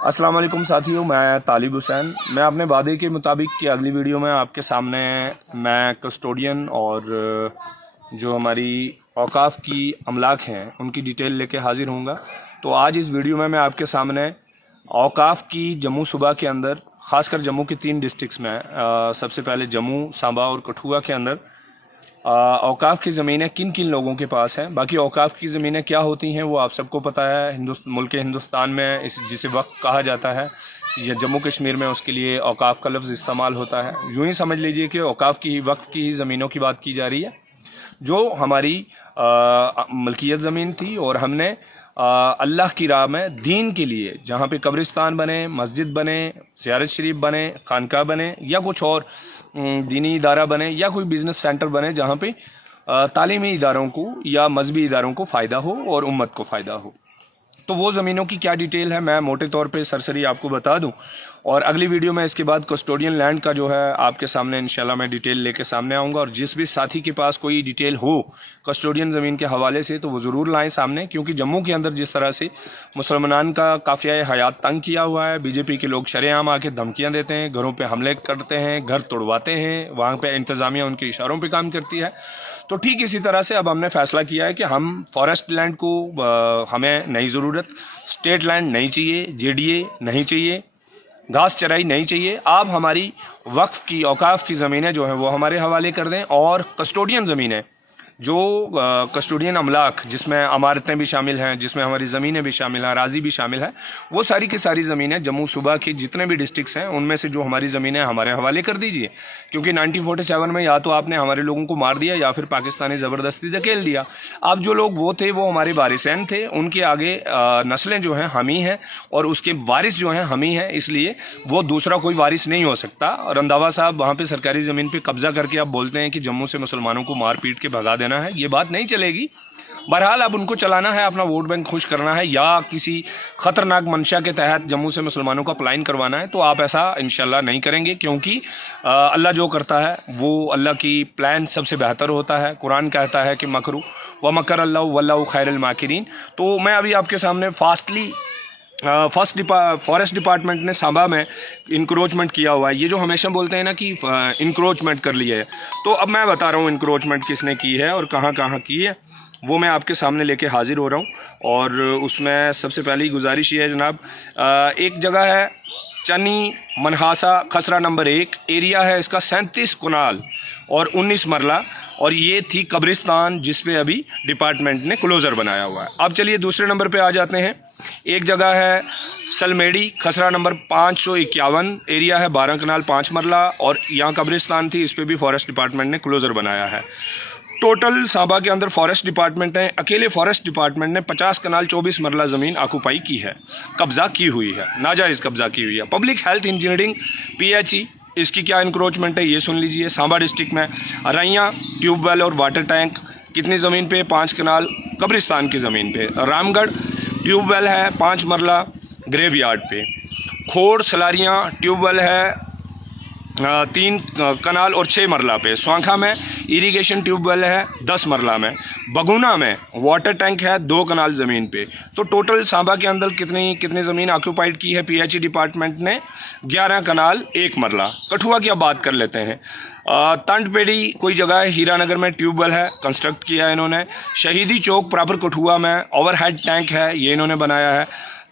अस्सलाम वालेकुम साथियों, मैं तालिब हुसैन। मैं अपने वादे के मुताबिक कि अगली वीडियो में आपके सामने मैं कस्टोडियन और जो हमारी औकाफ़ की अमलाक हैं उनकी डिटेल लेके हाज़िर होऊंगा। तो आज इस वीडियो में मैं आपके सामने औकाफ़ की जम्मू सूबा के अंदर, ख़ासकर जम्मू की 3 डिस्ट्रिक्ट्स में, सबसे पहले जम्मू, सांबा और कठुआ के अंदर औकाफ़ की ज़मीनें किन किन लोगों के पास हैं। बाकी औकाफ़ की ज़मीनें क्या होती हैं वो आप सबको पता है। मुल्क हिंदुस्तान में जिसे वक्फ कहा जाता है, या जम्मू कश्मीर में उसके लिए औकाफ़ का लफ्ज़ इस्तेमाल होता है। यूँ ही समझ लीजिए कि औकाफ़ की वक्फ की ज़मीनों की बात की जा रही है जो हमारी मलकियत ज़मीन थी, और हमने अल्लाह की राह में दीन के लिए जहाँ पे कब्रिस्तान बने, मस्जिद बने, ज़ियारत शरीफ बने, खानका बने, या कुछ और दीनी इदारा बने, या कोई बिज़नेस सेंटर बने जहाँ पे तालीमी इदारों को या मजहबी इदारों को फ़ायदा हो और उम्मत को फ़ायदा हो। तो वो ज़मीनों की क्या डिटेल है मैं मोटे तौर पे सरसरी आपको बता दूं, और अगली वीडियो में इसके बाद कस्टोडियन लैंड का जो है आपके सामने इंशाल्लाह मैं डिटेल लेके सामने आऊँगा। और जिस भी साथी के पास कोई डिटेल हो कस्टोडियन ज़मीन के हवाले से तो वो ज़रूर लाएँ सामने, क्योंकि जम्मू के अंदर जिस तरह से मुसलमान का काफ़िया हयात तंग किया हुआ है, बीजेपी के लोग शरेआम आके धमकियाँ देते हैं, घरों पर हमले करते हैं, घर तोड़वाते हैं, वहाँ पर इंतज़ामिया उनके इशारों पर काम करती है। तो ठीक इसी तरह से अब हमने फैसला किया है कि हम फॉरेस्ट लैंड को हमें नहीं ज़रूरत, स्टेट लैंड नहीं चाहिए, जेडीए नहीं चाहिए, घास चराई नहीं चाहिए। आप हमारी वक्फ की औकाफ़ की ज़मीनें जो हैं वो हमारे हवाले कर दें, और कस्टोडियन ज़मीनें जो कस्टोडियन अमलाक जिसमें अमारतें भी शामिल हैं, जिसमें हमारी ज़मीनें भी शामिल हैं, अराज़ी भी शामिल है, वो सारी की सारी ज़मीनें जम्मू सूबा की जितने भी डिस्ट्रिक्ट्स हैं उनमें से जो हमारी ज़मीनें हमारे हवाले कर दीजिए। क्योंकि 1947 में या तो आपने हमारे लोगों को मार दिया या फिर पाकिस्तानी ज़बरदस्ती धकेल दिया। अब जो लोग वो थे वो हमारे वारिसैन थे, उनके आगे नस्लें जो हैं हम ही हैं, और उसके वारिस जो हैं हम ही हैं, इसलिए वो दूसरा कोई वारिस नहीं हो सकता। रंधावा साहब वहाँ पर सरकारी ज़मीन पर कब्ज़ा करके आप बोलते हैं कि जम्मू से मुसलमानों को मार पीट के भगा देना है, ये बात नहीं चलेगी। बहरहाल अब उनको चलाना है, अपना वोट बैंक खुश करना है, या किसी खतरनाक मंशा के तहत जम्मू से मुसलमानों का पलायन करवाना है, तो आप ऐसा इंशाल्लाह नहीं करेंगे। क्योंकि अल्लाह जो करता है वो अल्लाह की प्लान सबसे बेहतर होता है। कुरान कहता है कि मकरू व मकर अल्लाह वल्लाहु खैरुल माकिरीन। तो मैं अभी आपके सामने फॉरेस्ट डिपार्टमेंट ने सांबा में इंक्रोचमेंट किया हुआ है। ये जो हमेशा बोलते हैं ना कि इंक्रोचमेंट कर लिया है, तो अब मैं बता रहा हूँ इंक्रोचमेंट किसने की है और कहाँ कहाँ की है, वो मैं आपके सामने लेके हाजिर हो रहा हूँ। और उसमें सबसे पहली गुजारिश ये है जनाब, एक जगह है चनी मनहासा खसरा नंबर 1, एरिया है इसका 37 कनाल और 19 मरला, और ये थी कब्रिस्तान जिस पे अभी डिपार्टमेंट ने क्लोज़र बनाया हुआ है। अब चलिए दूसरे नंबर पे आ जाते हैं। एक जगह है सलमेड़ी खसरा नंबर 551, एरिया है 12 कनाल 5 मरला, और यहाँ कब्रिस्तान थी, इस पर भी फॉरेस्ट डिपार्टमेंट ने क्लोज़र बनाया है। टोटल सांबा के अंदर फॉरेस्ट डिपार्टमेंट है, अकेले फॉरेस्ट डिपार्टमेंट ने 50 कनाल 24 मरला ज़मीन ऑक्यूपाई की है, कब्ज़ा की हुई है, नाजायज़ कब्ज़ा की हुई है। पब्लिक हेल्थ इंजीनियरिंग PHE, इसकी क्या इंक्रोचमेंट है ये सुन लीजिए। सांबा डिस्ट्रिक्ट में रैया ट्यूबवेल और वाटर टैंक कितनी ज़मीन पे? 5 कनाल कब्रिस्तान की ज़मीन पे। रामगढ़ ट्यूबवेल है 5 मरला ग्रेवयार्ड पे। खोड़ सलारियाँ ट्यूबवेल है 3 कनाल और 6 मरला पे। स्वांखा में इरिगेशन ट्यूबवेल है 10 मरला में। बगुना में वाटर टैंक है 2 कनाल ज़मीन पे। तो टोटल सांबा के अंदर कितनी ज़मीन ऑक्यूपाइड की है PHE डिपार्टमेंट ने? 11 कनाल 1 मरला। कठुआ की अब बात कर लेते हैं। तंडपेड़ी कोई जगह है हीरानगर में, ट्यूबवेल है, कंस्ट्रक्ट किया है इन्होंने। शहीदी चौक प्रॉपर कठुआ में ओवरहेड टैंक है, ये इन्होंने बनाया है।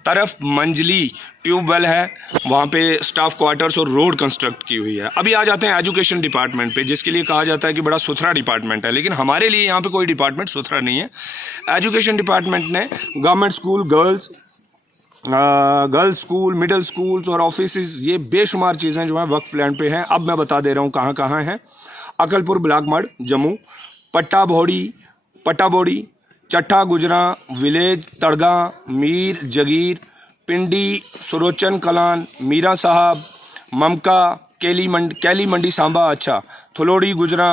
तरफ मंजली ट्यूबवेल है, वहाँ पे स्टाफ क्वार्टर्स और रोड कंस्ट्रक्ट की हुई है। अभी आ जाते हैं एजुकेशन डिपार्टमेंट पे, जिसके लिए कहा जाता है कि बड़ा सुथरा डिपार्टमेंट है, लेकिन हमारे लिए यहाँ पे कोई डिपार्टमेंट सुथरा नहीं है। एजुकेशन डिपार्टमेंट ने government school, girls school, middle schools और ऑफिसेज, ये बेशुमार चीज़ें जो हैं वक्फ लैंड पे हैं। अब मैं बता दे रहा हूँ कहाँ कहाँ हैं। अकलपुर ब्लॉक मड जम्मू, पट्टाबोड़ी, चट्ठा गुजरा विलेज, तड़गा, मीर जगीर, पिंडी, सुरोचन कलान, मीरा साहब, ममका, कैली मंडी सांबा, अच्छा, थलोड़ी गुजरा,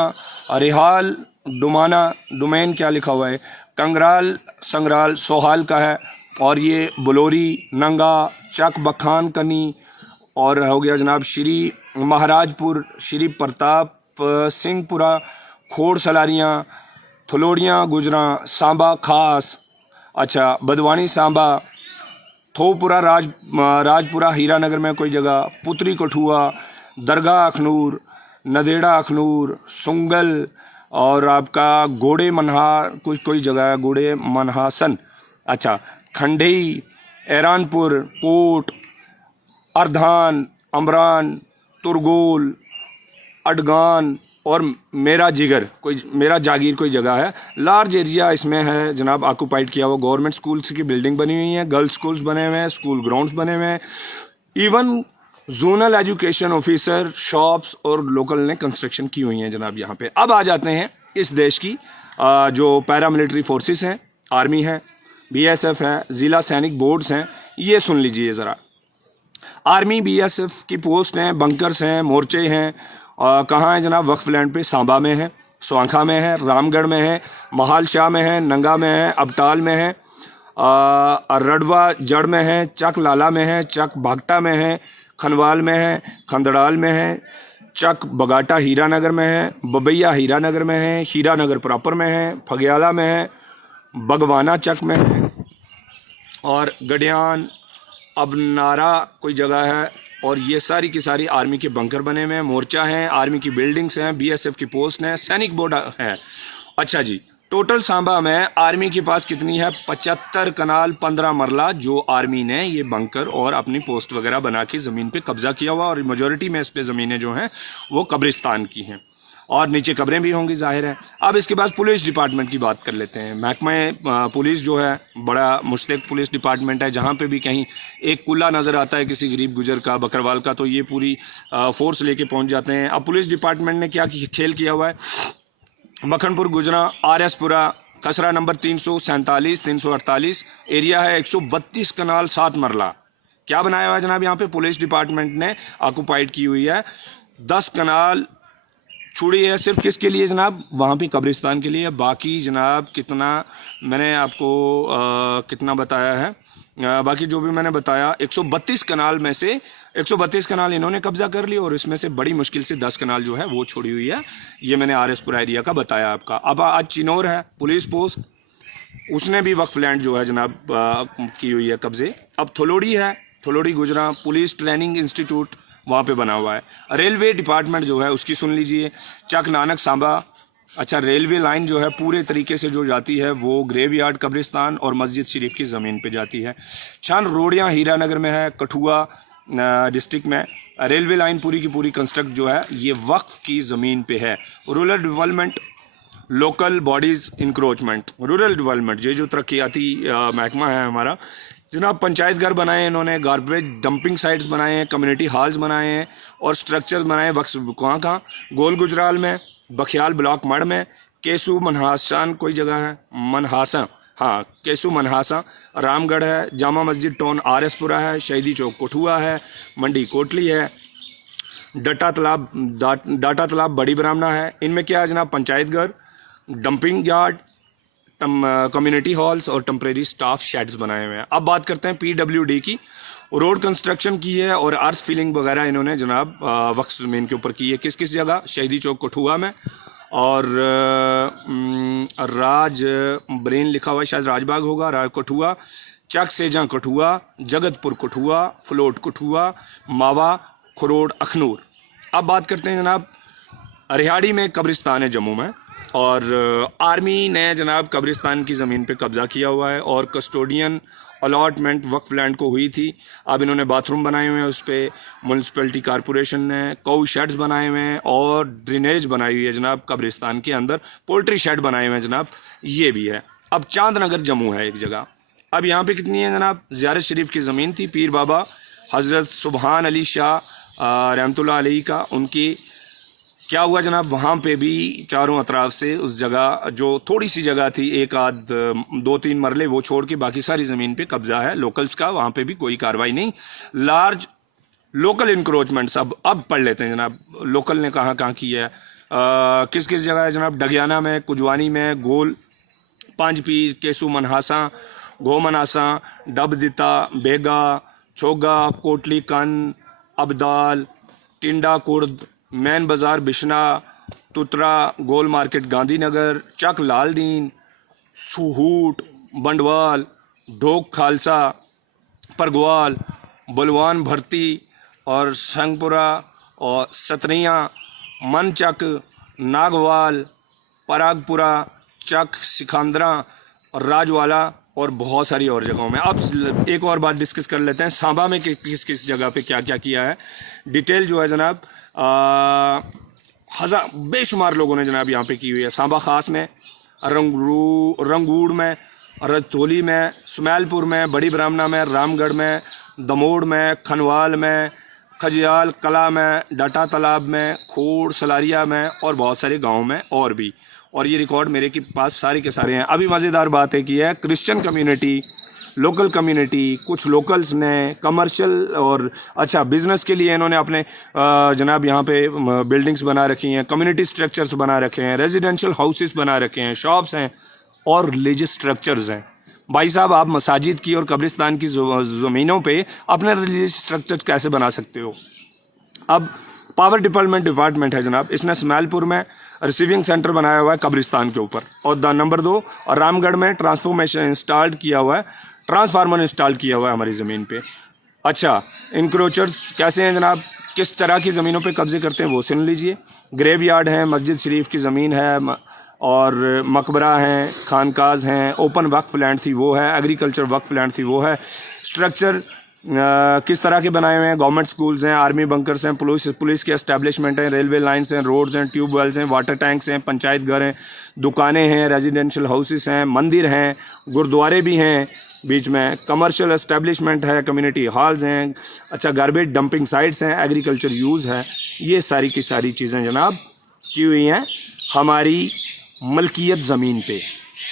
रिहाल, डुमैन क्या लिखा हुआ है, कंगराल संगराल सोहाल का है, और ये बलोरी, नंगा, चक बखान कनी, और हो गया जनाब श्री महाराजपुर, श्री प्रताप सिंहपुरा, खोड़ सलारियाँ, थलोड़ियाँ गुजरा, सांबा खास, अच्छा, बदवानी सांबा, थोपुरा राजपुरा हीरानगर में कोई जगह, पुत्री कठुआ, दरगाह अखनूर, नदेड़ा अखनूर, सुंगल, और आपका गोड़े मनहा कोई जगह है, गोड़े मनहासन, अच्छा, खंडेई, एरानपुर, कोट, अर्धान, अमरान, तुरगोल, अडगान और मेरा जिगर मेरा जागीर कोई जगह है। लार्ज एरिया इसमें है जनाब ऑक्यूपाइड किया हुआ। गवर्नमेंट स्कूल्स की बिल्डिंग बनी हुई है, गर्ल्स स्कूल्स बने हुए हैं, स्कूल ग्राउंड्स बने हुए हैं, even zonal education officer, shops और लोकल ने कंस्ट्रक्शन की हुई हैं जनाब यहाँ पे। अब आ जाते हैं इस देश की जो पैरामिलिट्री फोर्सेस हैं, आर्मी है, बीएसएफ है, ज़िला सैनिक बोर्ड्स हैं। ये सुन लीजिए ज़रा। आर्मी बीएसएफ की पोस्ट हैं, बंकर्स हैं, मोर्चे हैं। कहाँ है जनाब? वक्फ लैंड पे, सांबा में है, स्वांखा में है, रामगढ़ में है, महाल शाह में है, नंगा में है, अबटाल में है, रडवा जड़ में है, चक लाला में है, चक भागटा में है, खनवाल में है, खंदड़ाल में है, चक बगाटा हीरानगर में है, बबैया हीरानगर में है, हीरानगर प्रॉपर में है, फग्याला में है, बगवाना चक में है, और गडियान अबनारा कोई जगह है। और ये सारी की सारी आर्मी के बंकर बने हुए हैं, मोर्चा हैं, आर्मी की बिल्डिंग्स हैं, बीएसएफ की पोस्ट हैं, सैनिक बोर्ड है। अच्छा जी, टोटल सांबा में आर्मी के पास कितनी है? 75 कनाल 15 मरला जो आर्मी ने ये बंकर और अपनी पोस्ट वगैरह बना के ज़मीन पे कब्जा किया हुआ, और मेजॉरिटी में इस पे ज़मीनें जो हैं वो कब्रिस्तान की हैं, और नीचे कब्रें भी होंगी जाहिर है। अब इसके बाद पुलिस डिपार्टमेंट की बात कर लेते हैं। महकमा पुलिस जो है बड़ा मुश्तक पुलिस डिपार्टमेंट है। जहाँ पे भी कहीं एक कुल्ला नज़र आता है किसी गरीब गुजर का, बकरवाल का, तो ये पूरी फोर्स लेके पहुँच जाते हैं। अब पुलिस डिपार्टमेंट ने क्या खेल किया हुआ है? मखनपुर, गुजरा, आरएसपुरा, खसरा नंबर 347, 348 एरिया है, 132 कनाल 7 मरला। क्या बनाया हुआ है जनाब? यहाँ पे पुलिस डिपार्टमेंट ने ऑक्यूपाइड की हुई है। 10 कनाल छुड़ी है सिर्फ किसके लिए जनाब? वहाँ पे कब्रिस्तान के लिए। बाकी जनाब कितना मैंने आपको कितना बताया है, बाकी जो भी मैंने बताया 132 कनाल में से 132 कनाल इन्होंने कब्जा कर ली, और इसमें से बड़ी मुश्किल से 10 कनाल जो है वो छोड़ी हुई है। ये मैंने आरएसपुरा एरिया का बताया आपका। अब आज चिनौर है पुलिस पोस्ट, उसने भी वक्फ लैंड जो है जनाब की हुई है कब्जे। अब थोलोड़ी है, थोलोड़ी गुजरा पुलिस ट्रेनिंग इंस्टीट्यूट वहाँ पे बना हुआ है। रेलवे डिपार्टमेंट जो है उसकी सुन लीजिए। चक नानक सांबा, अच्छा, रेलवे लाइन जो है पूरे तरीके से जो जाती है वो ग्रेवयार्ड कब्रिस्तान और मस्जिद शरीफ की ज़मीन पे जाती है। छन रोडियाँ हीरानगर में है, कठुआ डिस्ट्रिक्ट में। रेलवे लाइन पूरी की पूरी कंस्ट्रक्ट जो है ये वक्फ की ज़मीन पे है। Rural development, local bodies encroachment, rural development ये जो तरक्याती महकमा है हमारा जनाब, पंचायत घर बनाए हैं इन्होंने, गार्बेज डंपिंग साइट्स बनाए हैं, कम्युनिटी हॉल्स बनाए हैं, और स्ट्रक्चर्स बनाए वक्फ कहाँ गोल गुजराल में, बखियाल ब्लॉक मड़ में, केसू मनहासान कोई जगह है, मनहासा, हाँ केसू मनहासा, रामगढ़ है, जामा मस्जिद टाउन आरएसपुरा है, शहीदी चौक कठुआ है, मंडी कोटली है, डाटा तालाब बड़ी ब्राह्मणा है। इनमें क्या है जनाब? पंचायत घर, डंपिंग यार्ड, कम्युनिटी हॉल्स और टेम्परेरी स्टाफ शेड्स बनाए हुए हैं। अब बात करते हैं पीडब्ल्यूडी की। रोड कंस्ट्रक्शन की है और अर्थ फिलिंग वगैरह इन्होंने जनाब वक्फ ज़मीन के ऊपर की है। किस किस जगह? शहीदी चौक कठुआ में, और राज ब्रेन लिखा हुआ है, शायद राजबाग होगा, राज कठुआ, चक सेजा कठुआ, जगतपुर कठुआ, फ्लोट कठुआ, मावा, खरोड़ अखनूर। अब बात करते हैं जनाब रिहाड़ी में कब्रिस्तान है जम्मू में, और आर्मी ने जनाब कब्रिस्तान की ज़मीन पे कब्ज़ा किया हुआ है, और कस्टोडियन अलॉटमेंट वक्फ लैंड को हुई थी। अब इन्होंने बाथरूम बनाए हुए हैं उस पर, म्यूनसिपलिटी कॉरपोरेशन ने काऊ शेड्स बनाए हुए हैं, और ड्रेनेज बनाई हुई है जनाब कब्रिस्तान के अंदर, पोल्ट्री शेड बनाए हुए हैं जनाब, ये भी है। अब चांदनगर जम्मू है एक जगह। अब यहाँ पे कितनी है जनाब? ज़ियारत शरीफ की ज़मीन थी, पीर बाबा हज़रत सुबहान अली शाह रहमतुल्लाह अलैहि का, उनकी क्या हुआ जनाब? वहाँ पे भी चारों अतराफ से उस जगह जो थोड़ी सी जगह थी, एक आध 2-3 मरले, वो छोड़ के बाकी सारी ज़मीन पे कब्जा है लोकल्स का, वहाँ पे भी कोई कार्रवाई नहीं। लार्ज लोकल इंक्रोचमेंट्स अब पढ़ लेते हैं जनाब। लोकल ने कहाँ कहाँ की है, किस किस जगह है जनाब? डगियाना में, कुजवानी में, गोल, पांच पीर, केसू मनहासा, घो मनासा, डबदिता, बेगा, छोगा, कोटली कन, अबदाल, टिंडा कुर्द, मैन बाज़ार बिशना, तुतरा, गोल मार्केट गांधीनगर, चक लालदीन, सुहूट, बंडवाल, ढोक खालसा, परगवाल, बलवान भर्ती और संगपुरा और सतरिया, मनचक, नागवाल, परागपुरा, चक, सिकंदरा और राजवाला और बहुत सारी और जगहों में। अब एक और बात डिस्कस कर लेते हैं, सांबा में किस किस जगह पे क्या क्या किया है। डिटेल जो है जनाब हज़ार बेशुमार लोगों ने जनाब यहाँ पे की हुई है। सांबा ख़ास में, रंगूड़ में, रतौली में, सुमैलपुर में, बड़ी ब्राह्मणा में, रामगढ़ में, दमोड़ में, खनवाल में, खजियाल कला में, डाटा तालाब में, खोड़, सलारिया में और बहुत सारे गाँव में और भी। और ये रिकॉर्ड मेरे के पास सारे के सारे हैं। अभी मज़ेदार बात है कि है क्रिश्चियन कम्युनिटी, लोकल कम्युनिटी, कुछ लोकल्स ने कमर्शियल और अच्छा बिज़नेस के लिए इन्होंने अपने जनाब यहाँ पे बिल्डिंग्स बना रखी हैं, कम्युनिटी स्ट्रक्चर्स बना रखे हैं, रेजिडेंशियल हाउसेस बना रखे हैं, शॉप्स हैं और रिलीजियस स्ट्रक्चर्स हैं। भाई साहब, आप मसाजिद की और कब्रिस्तान की ज़मीनों पे अपने रिलीजियस स्ट्रक्चर कैसे बना सकते हो? अब पावर डिपार्टमेंट है जनाब, इसने स्मैलपुर में रिसीविंग सेंटर बनाया हुआ है कब्रिस्तान के ऊपर, और नंबर 2 और रामगढ़ में ट्रांसफॉर्मर इंस्टॉल किया हुआ है हमारी ज़मीन पे। अच्छा, इंक्रोचर्स कैसे हैं जनाब, किस तरह की ज़मीनों पे कब्जे करते हैं वो सुन लीजिए। ग्रेव यार्ड है, मस्जिद शरीफ की ज़मीन है और मकबरा हैं, खानकाज हैं, ओपन वक्फ लैंड थी वो है, एग्रीकल्चर वक्फ लैंड थी वो है। स्ट्रक्चर किस तरह के बनाए हुए हैं, गवर्नमेंट स्कूल्स हैं, आर्मी बंकर्स हैं, पुलिस के एस्टेब्लिशमेंट हैं, रेलवे लाइन्स हैं, रोड्स हैं, ट्यूबवेल्स हैं, वाटर टैंक्स हैं, पंचायत घर हैं, दुकानें हैं, रेजिडेंशियल हाउसेस हैं, मंदिर हैं, गुरुद्वारे भी हैं बीच में, कमर्शियल एस्टेब्लिशमेंट है, कम्युनिटी हॉल्स हैं, अच्छा गार्बेज डंपिंग साइट्स हैं, एग्रीकल्चर यूज़ है। ये सारी की सारी चीज़ें जनाब की हुई हैं हमारी मलकियत ज़मीन पे।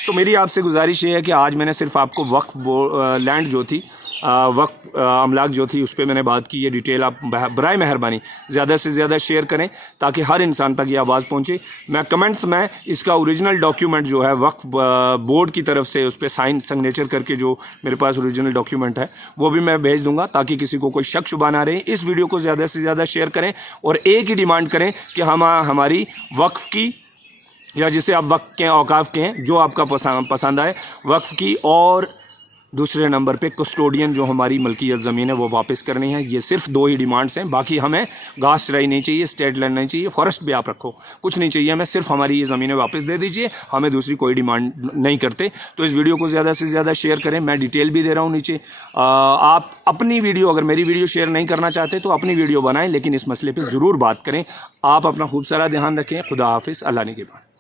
तो मेरी आपसे गुजारिश ये है कि आज मैंने सिर्फ आपको वक्फ लैंड जो थी, वक्फ अमलाक जो थी, उस पर मैंने बात की। ये डिटेल आप बराए मेहरबानी ज़्यादा से ज़्यादा शेयर करें ताकि हर इंसान तक ये आवाज़ पहुँचे। मैं कमेंट्स में इसका ओरिजिनल डॉक्यूमेंट जो है वक्फ बोर्ड की तरफ से उस पर साइन सिग्नेचर करके जो मेरे पास ओरिजिनल डॉक्यूमेंट है वो भी मैं भेज दूँगा ताकि किसी को कोई शक शुबा ना रहे। इस वीडियो को ज़्यादा से ज़्यादा शेयर करें और एक ही डिमांड करें कि हमारी वक्फ की, या जिसे आप वक्फ के औकाफ के हैं, जो आपका पसंद आए, वक्फ की, और दूसरे नंबर पे कस्टोडियन जो हमारी मलकियत ज़मीन है वो वापस करनी है। ये सिर्फ 2 ही डिमांड्स हैं। बाकी हमें घास चराई नहीं चाहिए, स्टेट लैंड नहीं चाहिए, फॉरेस्ट भी आप रखो, कुछ नहीं चाहिए हमें, सिर्फ हमारी ये ज़मीनें वापस दे दीजिए, हमें दूसरी कोई डिमांड नहीं करते। तो इस वीडियो को ज़्यादा से ज़्यादा शेयर करें। मैं डिटेल भी दे रहा हूँ नीचे। आप अपनी वीडियो, अगर मेरी वीडियो शेयर नहीं करना चाहते तो अपनी वीडियो बनाएँ, लेकिन इस मसले पर ज़रूर बात करें। आप अपना खूब सारा ध्यान रखें। खुदा हाफिज़, अल्लाह निगहबान।